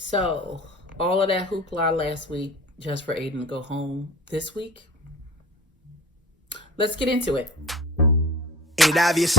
So, all of that hoopla last week just for Aiden to go home this week. Let's get into it. Ain't it obvious?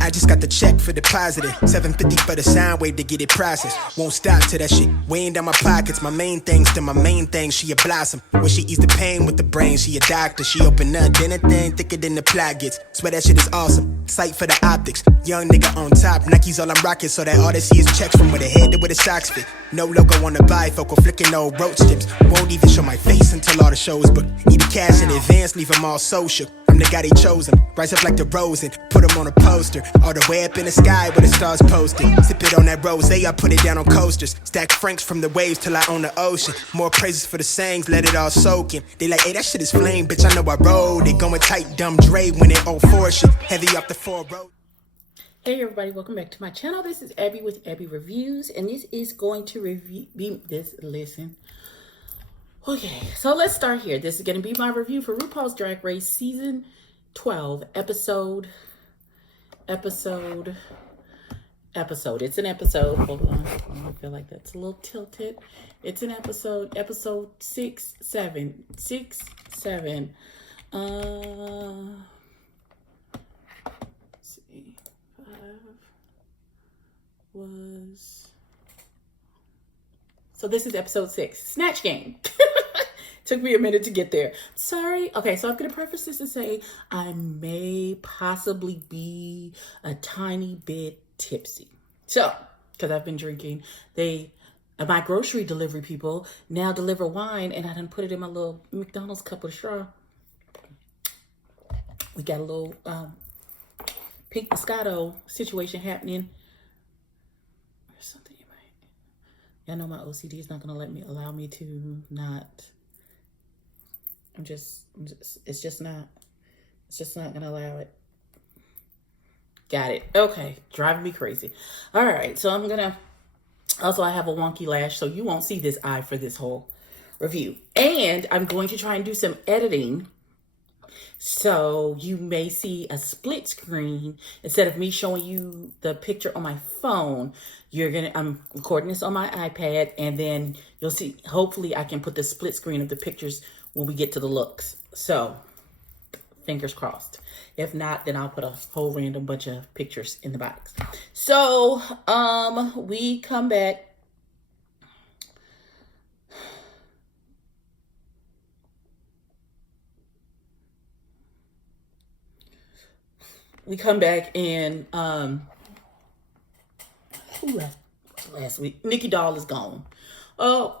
I just got the check for depositing. $750 for the sound wave to get it processed. Won't stop till that shit weighing down my pockets. My main thing's to my main thing. She a blossom. When she ease the pain with the brain, she a doctor. She open up anything thicker than the plot gets. Swear that shit is awesome. Sight for the optics. Young nigga on top. Nike's all I'm rocking, so that all they see is checks from where the head to where the socks fit. No logo on the bifocal, flicking old roach tips. Won't even show my face until all the shows book. Need the cash in advance, leave them all social. I'm the guy they chosen. Rise up like the rose and put them on a poster. All the way up in the sky where the stars posted. Sip it on that rose, I put it down on coasters. Stack francs from the waves till I own the ocean. More praises for the sayings, let it all soak in. They like, hey, that shit is flame, bitch, I know I rode. They going tight, dumb Dre when it 04 shit. Heavy off the 4 road. Hey everybody, welcome back to my channel. This is Ebbie with Ebbie Reviews, and this is going to Okay, so let's start here. This is going to be my review for RuPaul's Drag Race Season 12, episode. It's an episode. Hold on. I feel like that's a little tilted. It's an episode 6, 7. So this is episode 6, Snatch Game. Took me a minute to get there. Sorry. Okay, so I'm going to preface this and say I may possibly be a tiny bit tipsy. So, because I've been drinking, my grocery delivery people now deliver wine, and I done put it in my little McDonald's cup with a straw. We got a little pink Moscato situation happening. There's something in my... I know my OCD is not going to allow me to not... it's just not going to allow it. Got it. Okay. Driving me crazy. All right. So also I have a wonky lash, so you won't see this eye for this whole review. And I'm going to try and do some editing. So you may see a split screen. Instead of me showing you the picture on my phone, I'm recording this on my iPad, and then you'll see, hopefully I can put the split screen of the pictures when we get to the looks. So fingers crossed. If not, then I'll put a whole random bunch of pictures in the box. So, we come back. And who left last week? Nikki Doll is gone. Oh,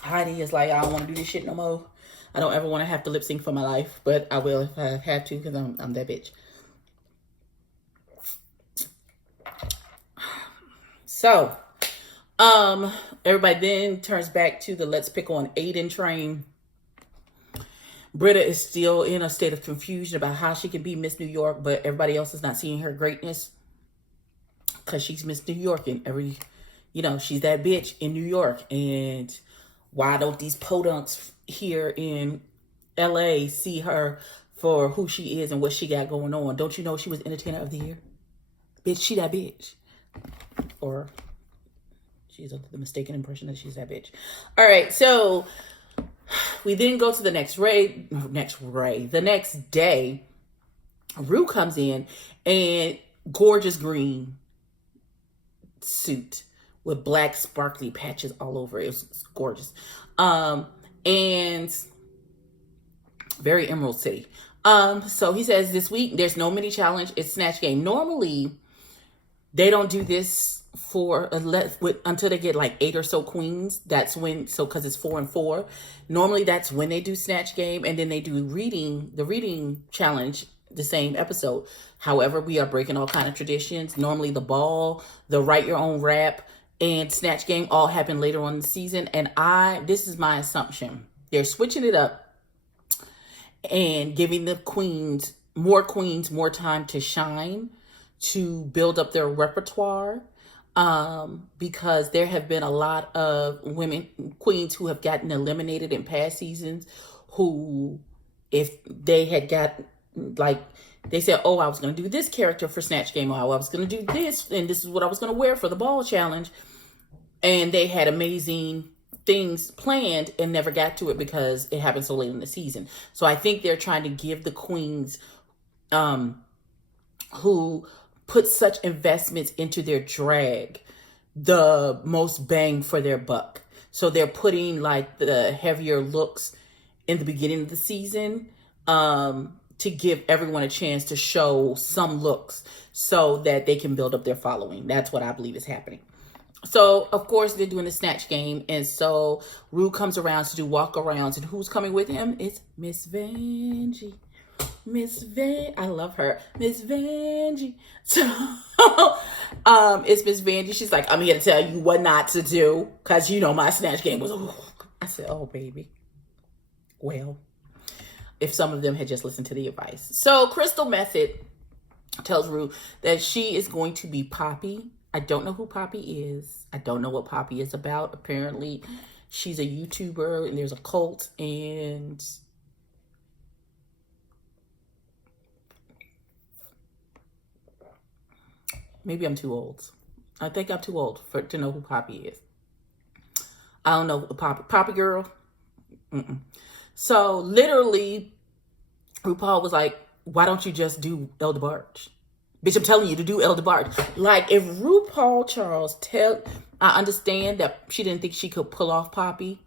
Heidi is like, I don't want to do this shit no more. I don't ever want to have to lip sync for my life, but I will if I have to, because I'm that bitch. So, everybody then turns back to the let's pick on Aiden train. Britta is still in a state of confusion about how she can be Miss New York, but everybody else is not seeing her greatness because she's Miss New York, and she's that bitch in New York. And why don't these podunks here in LA see her for who she is and what she got going on? Don't you know she was Entertainer of the Year? Bitch, she that bitch. Or she's the mistaken impression that she's that bitch. All right, so we then go to the next day. Ru comes in and gorgeous green suit with black sparkly patches all over it. It was gorgeous. And very Emerald City. So he says this week there's no mini challenge. It's Snatch Game. Normally they don't do this until they get like 8 or so queens. That's when, because it's 4 and 4. Normally that's when they do Snatch Game, and then they do the reading challenge the same episode. However, we are breaking all kind of traditions. Normally the ball, the write your own rap, and Snatch Game all happen later on in the season. And this is my assumption. They're switching it up and giving the queens more time to shine, to build up their repertoire. Because there have been a lot of queens who have gotten eliminated in past seasons who, if they had got they said, oh, I was going to do this character for Snatch Game, or I was going to do this, and this is what I was going to wear for the ball challenge. And they had amazing things planned and never got to it because it happened so late in the season. So I think they're trying to give the queens who put such investments into their drag the most bang for their buck. So they're putting like the heavier looks in the beginning of the season to give everyone a chance to show some looks so that they can build up their following. That's what I believe is happening. So, of course, they're doing the Snatch Game. And so Ru comes around to do walk-arounds. And who's coming with him? It's Miss Vanjie. I love her. Miss Vanjie. So, it's Miss Vanjie. She's like, I'm here to tell you what not to do. Because, you know, my Snatch Game was... I said, oh, baby. Well, if some of them had just listened to the advice. So, Crystal Method tells Ru that she is going to be Poppy. I don't know who Poppy is. I don't know what Poppy is about. Apparently, she's a YouTuber and there's a cult, and maybe I'm too old. I think I'm too old to know who Poppy is. I don't know Poppy girl. So literally, RuPaul was like, why don't you just do El DeBarge? Bitch, I'm telling you to do El DeBarge. Like, if RuPaul Charles I understand that she didn't think she could pull off Poppy.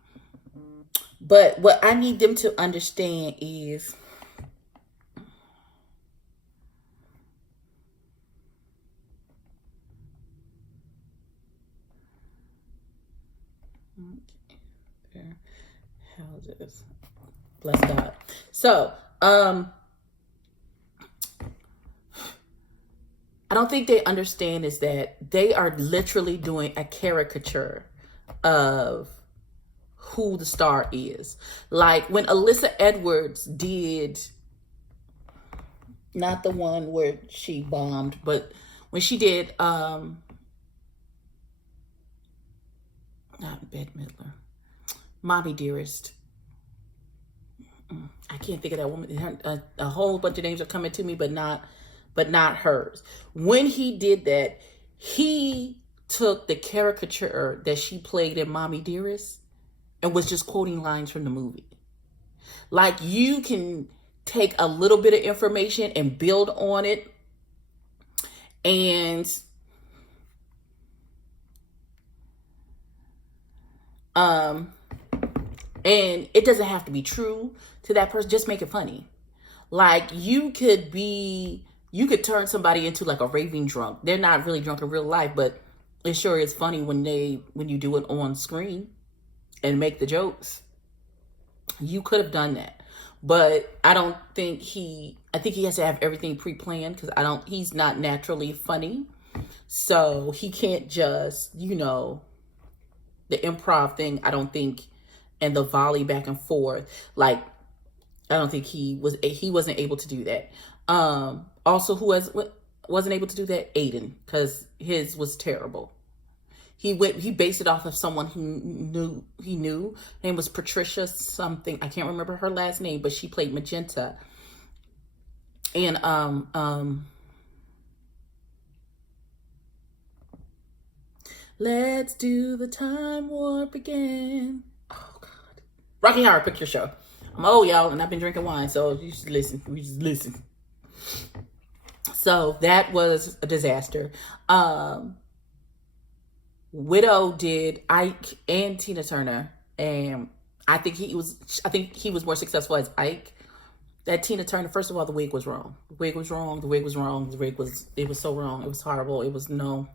But what I need them to understand is houses. Bless God. So, I don't think they understand is that they are literally doing a caricature of who the star is. Like when Alyssa Edwards did, not the one where she bombed, but when she did, not Bette Midler, Mommy Dearest. I can't think of that woman. A whole bunch of names are coming to me, but not hers. When he did that, he took the caricature that she played in Mommy Dearest and was just quoting lines from the movie. Like, you can take a little bit of information and build on it, and it doesn't have to be true to that person. Just make it funny. Like, you could turn somebody into like a raving drunk. They're not really drunk in real life, but it sure is funny when you do it on screen and make the jokes. You could have done that. But I think he has to have everything pre-planned, because he's not naturally funny. So he can't just, the improv thing, I don't think, and the volley back and forth, like, I don't think he wasn't able to do that. Also, who wasn't able to do that? Aiden, because his was terrible. He based it off of someone he knew. Her name was Patricia something. I can't remember her last name, but she played Magenta. And let's do the time warp again. Oh God, Rocky Horror Picture Show. I'm old, y'all, and I've been drinking wine, so you should listen. We just listen. So that was a disaster. Widow did Ike and Tina Turner, and I think he was more successful as Ike. That Tina Turner, first of all, the wig was wrong. The wig was wrong. It was so wrong. It was horrible. It was no.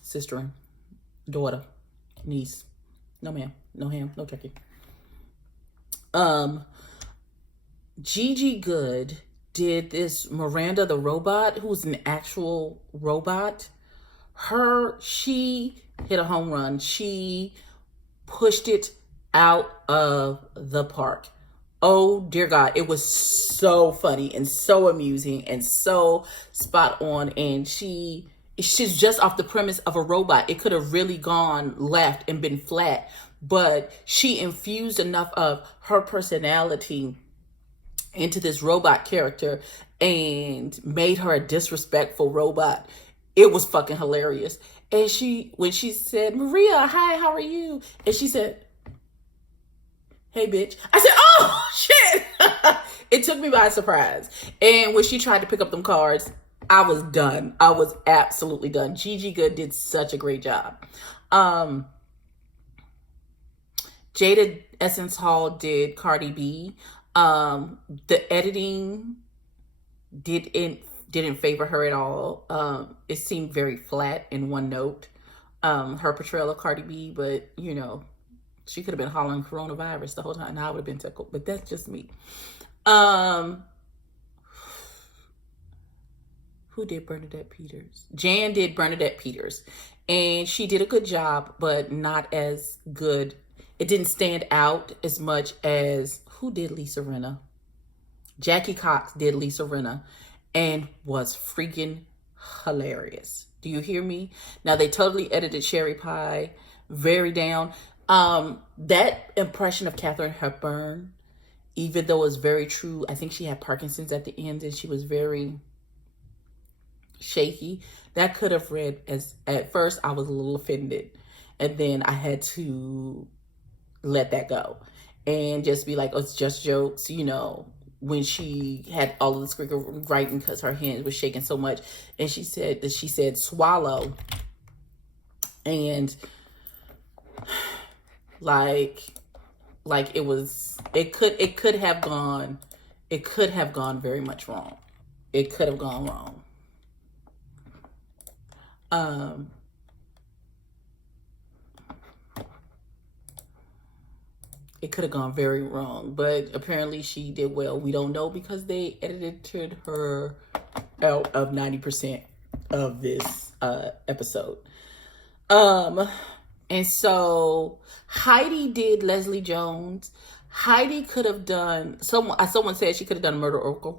Sister, daughter, niece. No ma'am. No ham. No turkey. Gigi Good did this Miranda the robot, who's an actual robot. She hit a home run. She pushed it out of the park. Oh dear God, it was so funny and so amusing and so spot on. And she's just off the premise of a robot. It could have really gone left and been flat, but she infused enough of her personality into this robot character and made her a disrespectful robot. It was fucking hilarious. And when she said, Maria, hi, how are you? And she said, hey, bitch. I said, oh, shit. It took me by surprise. And when she tried to pick up them cards, I was done. I was absolutely done. Gigi Good did such a great job. Jada Essence Hall did Cardi B. The editing didn't favor her at all. It seemed very flat in one note. Her portrayal of Cardi B, but you know, she could have been hollering coronavirus the whole time and I would have been tickled, but that's just me. Who did Bernadette Peters? Jan did Bernadette Peters, and she did a good job, but not as good. It didn't stand out as much as who did Lisa Rinna? Jackie Cox did Lisa Rinna and was freaking hilarious. Do you hear me? Now they totally edited Sherry Pie very down. That impression of Katharine Hepburn, even though it's very true, I think she had Parkinson's at the end and she was very shaky. That could have read as, at first I was a little offended, and then I had to let that go and just be like, oh, it's just jokes, you know. When she had all of the scribble writing because her hands were shaking so much, and she said swallow, and like it could have gone very much wrong. It could have gone wrong. It could have gone very wrong, but apparently she did well. We don't know because they edited her out of 90% of this episode. And so Heidi did Leslie Jones. Heidi could have done, someone said she could have done Myrtle Urkel.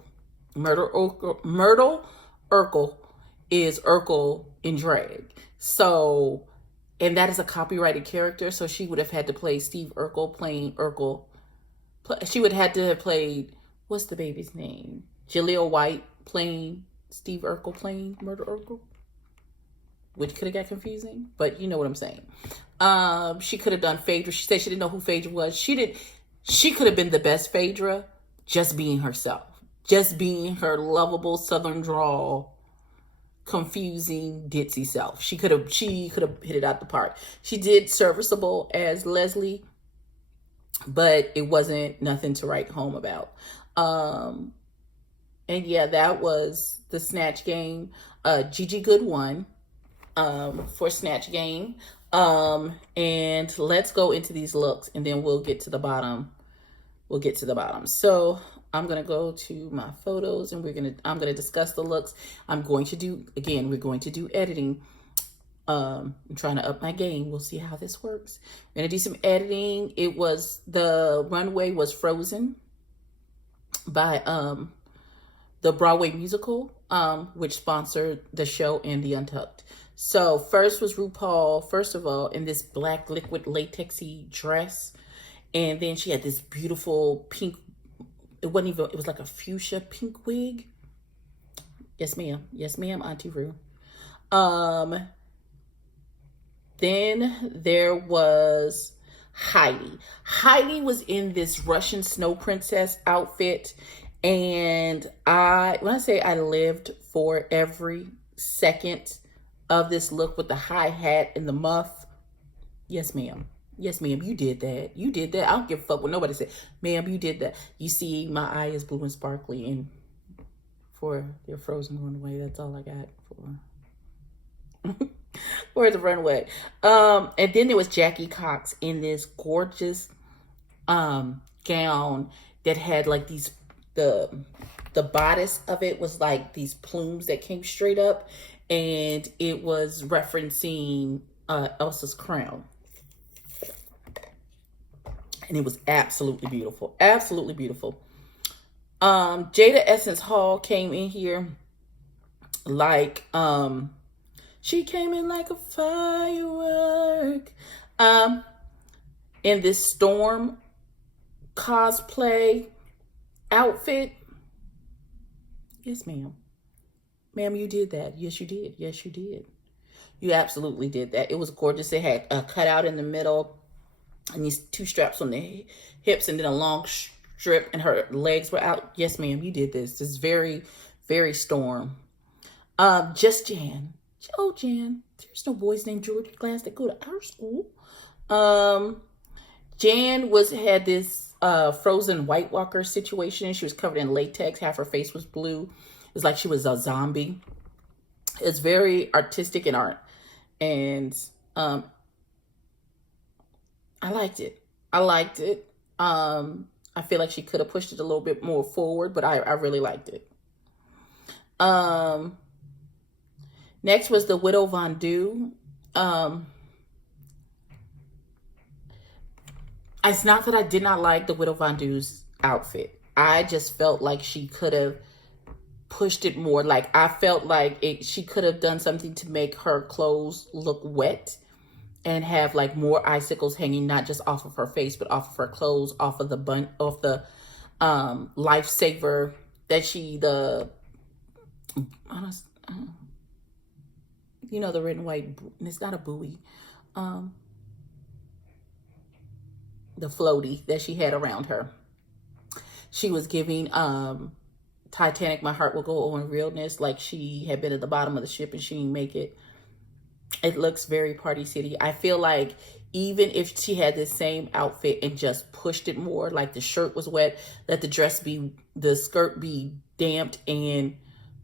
Myrtle Urkel is Urkel in drag. So, and that is a copyrighted character, so she would have had to play Steve Urkel playing Urkel. She would have had to have played, what's the baby's name? Jaleel White playing Steve Urkel playing Myrtle Urkel. Which could have got confusing, but you know what I'm saying. She could have done Phaedra. She said she didn't know who Phaedra was. She could have been the best Phaedra, just being herself. Just being her lovable Southern drawl, confusing ditzy self. She could have hit it out the park. She did serviceable as Leslie, but it wasn't nothing to write home about. And yeah, that was the Snatch Game. Gigi Good won for Snatch Game. And let's go into these looks and then we'll get to the bottom. So I'm going to go to my photos and I'm going to discuss the looks. We're going to do editing. I'm trying to up my game. We'll see how this works. We're going to do some editing. The runway was Frozen by, the Broadway musical, which sponsored the show and the Untucked. So first was RuPaul, first of all, in this black liquid latexy dress. And then she had this beautiful pink, it was like a fuchsia pink wig. Yes, ma'am. Yes, ma'am, Auntie Ru. Then there was Heidi. Heidi was in this Russian snow princess outfit. And when I say I lived for every second of this look with the high hat and the muff. Yes, ma'am. Yes, ma'am, you did that. You did that. I don't give a fuck what nobody said. Ma'am, you did that. You see, my eye is blue and sparkly. And for your Frozen runway, that's all I got for the runway. And then there was Jackie Cox in this gorgeous gown that had like these, the bodice of it was like these plumes that came straight up. And it was referencing Elsa's crown. And it was absolutely beautiful. Absolutely beautiful. Jada Essence Hall came in here like, she came in like a firework. in this storm cosplay outfit. Yes, ma'am. Ma'am, you did that. Yes, you did. Yes, you did. You absolutely did that. It was gorgeous. It had a cutout in the middle and these two straps on the hips and then a long strip, and her legs were out. Yes, ma'am, you did this. This is very, very storm. Just Jan. Oh, Jan. There's no boys named George Glass that go to our school. Jan had this frozen White Walker situation. She was covered in latex. Half her face was blue. It was like she was a zombie. It's very artistic in art. And I liked it. I feel like she could have pushed it a little bit more forward, but I really liked it. Next was the Widow Von Du. It's not that I did not like the Widow Von Du's outfit. I just felt like she could have pushed it more. Like, I felt like she could have done something to make her clothes look wet and have like more icicles hanging, not just off of her face, but off of her clothes, off of the lifesaver that the red and white, it's not a buoy, the floaty that she had around her. She was giving Titanic, My Heart Will Go On realness, like she had been at the bottom of the ship and she didn't make it. It looks very Party City. I feel like even if she had this same outfit and just pushed it more, like the shirt was wet, let the skirt be damped and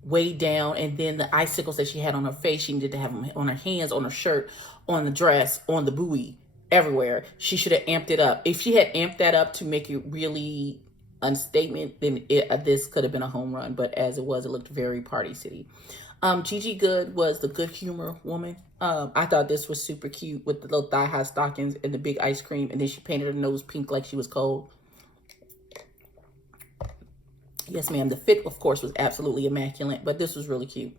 weighed down, and then the icicles that she had on her face, she needed to have them on her hands, on her shirt, on the dress, on the buoy, everywhere. She should have amped it up. If she had amped that up to make it really a statement, then this could have been a home run. But as it was, it looked very Party City. Gigi Goode was the good humor woman. I thought this was super cute with the little thigh-high stockings and the big ice cream, and then she painted her nose pink like she was cold. Yes, ma'am. The fit, of course, was absolutely immaculate, but this was really cute.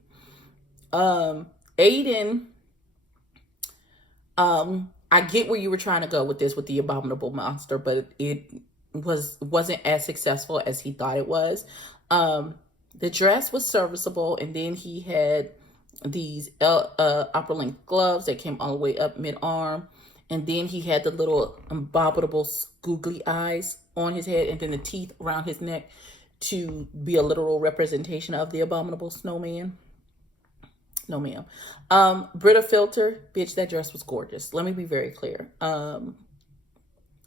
Aiden, I get where you were trying to go with this, with the abominable monster, but it wasn't as successful as he thought it was. The dress was serviceable, and then he had these upper length gloves that came all the way up mid-arm, and then he had the little abominable scoogly eyes on his head, and then the teeth around his neck to be a literal representation of the abominable snowman. No, ma'am. Brita Filter, bitch, that dress was gorgeous. Let me be very clear.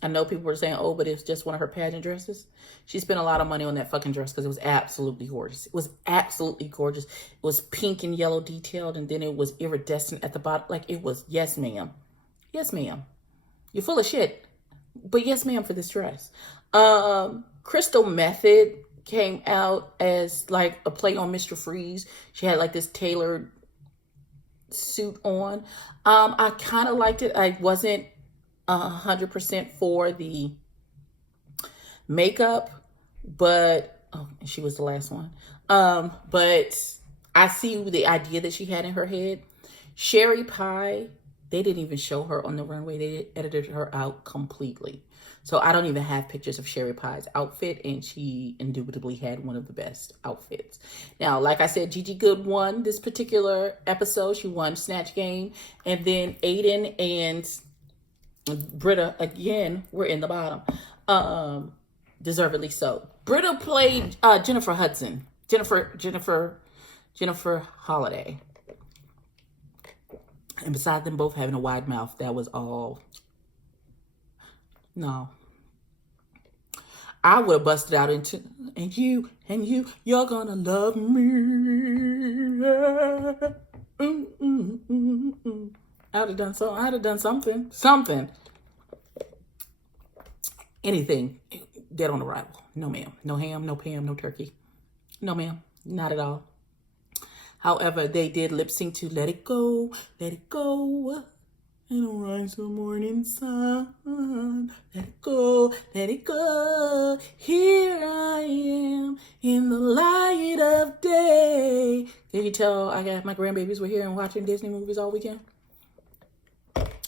I know people were saying, oh, but it's just one of her pageant dresses. She spent a lot of money on that fucking dress because it was absolutely gorgeous. It was absolutely gorgeous. It was pink and yellow detailed, and then it was iridescent at the bottom. Like, it was, yes, ma'am. Yes, ma'am. You're full of shit. But yes, ma'am, for this dress. Crystal Method came out as like a play on Mr. Freeze. She had like this tailored suit on. I kind of liked it. I wasn't 100% for the makeup, but she was the last one. But I see the idea that she had in her head. Sherry Pie, they didn't even show her on the runway. They edited her out completely. So I don't even have pictures of Sherry Pie's outfit, and she indubitably had one of the best outfits. Now, like I said, Gigi Goode won this particular episode. She won Snatch Game, and then Aiden and Brita again were in the bottom, deservedly so. Brita played Jennifer Hudson, Jennifer Holiday, and beside them both having a wide mouth, that was all. No, I would have busted out into you're gonna love me. I would have done something. Anything. Dead on arrival. No, ma'am. No ham, no Pam, no turkey. No, ma'am. Not at all. However, they did lip sync to Let It Go, Let It Go. And a rise the morning sun. Let it go, let it go. Here I am in the light of day. Can you tell my grandbabies were here and watching Disney movies all weekend?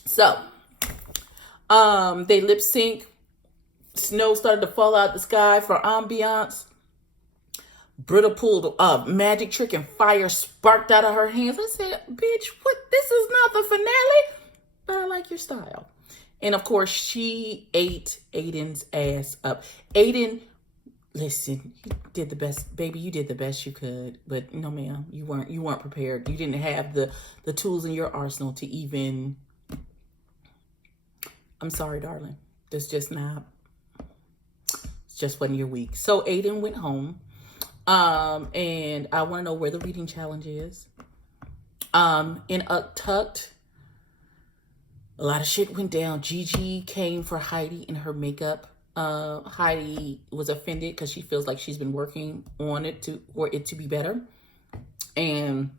So, They lip sync. Snow started to fall out the sky for ambiance. Britta pulled a magic trick and fire sparked out of her hands. I said, bitch, what? This is not the finale, but I like your style. And of course, she ate Aiden's ass up. Aiden, listen, you did the best, baby. You did the best you could, but no, ma'am, you weren't prepared. You didn't have the tools in your arsenal to even. I'm sorry, darling. That's just not. It's just wasn't your week. So Aiden went home. And I want to know where the reading challenge is. In Untucked, a lot of shit went down. Gigi came for Heidi in her makeup. Heidi was offended because she feels like she's been working on it for it to be better. And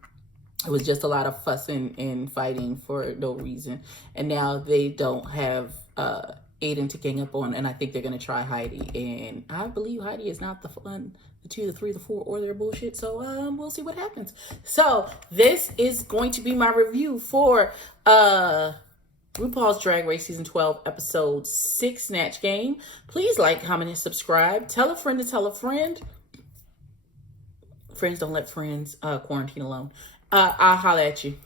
it was just a lot of fussing and fighting for no reason. And now they don't have, Aiden to gang up on, and I think they're going to try Heidi. And I believe Heidi is not the 2, the 3, the 4, or their bullshit. So we'll see what happens. So this is going to be my review for RuPaul's Drag Race Season 12, Episode 6, Snatch Game. Please like, comment, and subscribe. Tell a friend to tell a friend. Friends don't let friends quarantine alone. I'll holler at you.